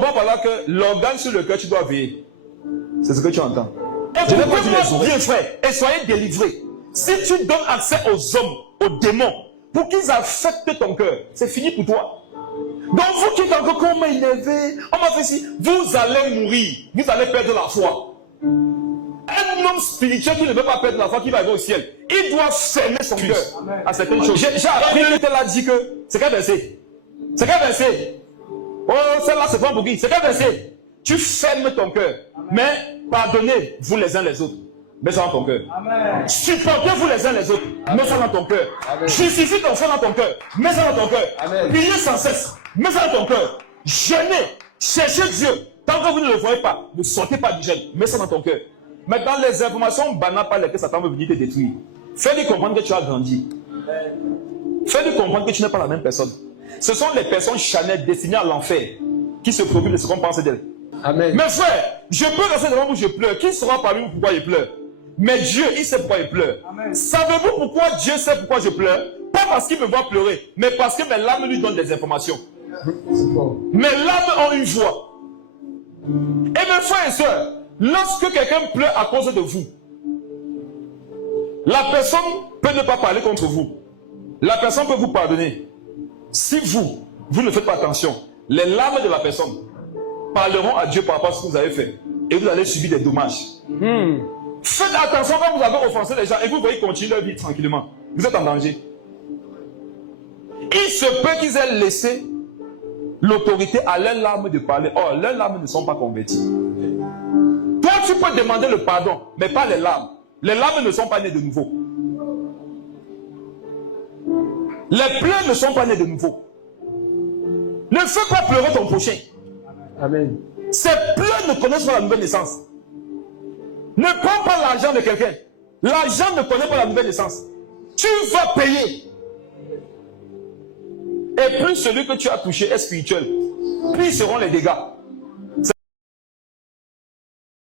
comprends par là que l'organe sur lequel tu dois veiller, c'est ce que tu entends. Je n'ai pas dit les oreilles. Bien, frère, et soyez délivrés. Si tu donnes accès aux hommes, aux démons, pour qu'ils affectent ton cœur, c'est fini pour toi. Donc vous qui êtes encore comme on m'a énervé, on m'a fait ci, vous allez mourir, vous allez perdre la foi. Un homme spirituel qui ne veut pas perdre la foi, qui va aller au ciel, il doit fermer son cœur à certaines choses. J'ai appris que tu l'as dit que c'est quel verset? C'est quel verset? Oh, celle-là c'est pas un bouquin. C'est quel verset? Tu fermes ton cœur, mais pardonnez vous les uns les autres. Mets ça dans ton cœur. Supportez-vous les uns les autres. Mets ça dans ton cœur. Justifie ton frère dans ton cœur. Mets ça dans ton cœur. Priez sans cesse. Mets ça dans ton cœur. Jeûnez. Cherchez Dieu. Tant que vous ne le voyez pas, ne sortez pas du jeûne. Mets ça dans ton cœur. Maintenant, les informations banales par lesquelles Satan veut venir te détruire, fais-lui comprendre que tu as grandi. Fais-lui comprendre que tu n'es pas la même personne. Ce sont les personnes charnelles destinées à l'enfer qui se préoccupent de ce qu'on pense d'elles. Amen. Mes frères, je peux rester devant vous, je pleure. Qui saura parmi vous pourquoi je pleure? Mais Dieu, il sait pourquoi il pleure. Savez-vous pourquoi Dieu sait pourquoi je pleure? Pas parce qu'il me voit pleurer, mais parce que mes larmes lui donnent des informations. Mes larmes ont une voix. Et mes frères et sœurs, lorsque quelqu'un pleure à cause de vous, la personne peut ne pas parler contre vous. La personne peut vous pardonner. Si vous ne faites pas attention, les larmes de la personne parleront à Dieu par rapport à ce que vous avez fait. Et vous allez subir des dommages. Faites attention quand vous avez offensé les gens et vous voyez continuer leur vie tranquillement. Vous êtes en danger. Il se peut qu'ils aient laissé l'autorité à leurs larmes de parler. Or, leurs larmes ne sont pas converties. Toi, tu peux demander le pardon, mais pas les larmes. Les larmes ne sont pas nées de nouveau. Les pleurs ne sont pas nés de nouveau. Ne fais pas pleurer ton prochain. Amen. Ces pleurs ne connaissent pas la nouvelle naissance. Ne prends pas l'argent de quelqu'un. L'argent ne connaît pas la nouvelle naissance. Tu vas payer. Et plus celui que tu as touché est spirituel, plus seront les dégâts.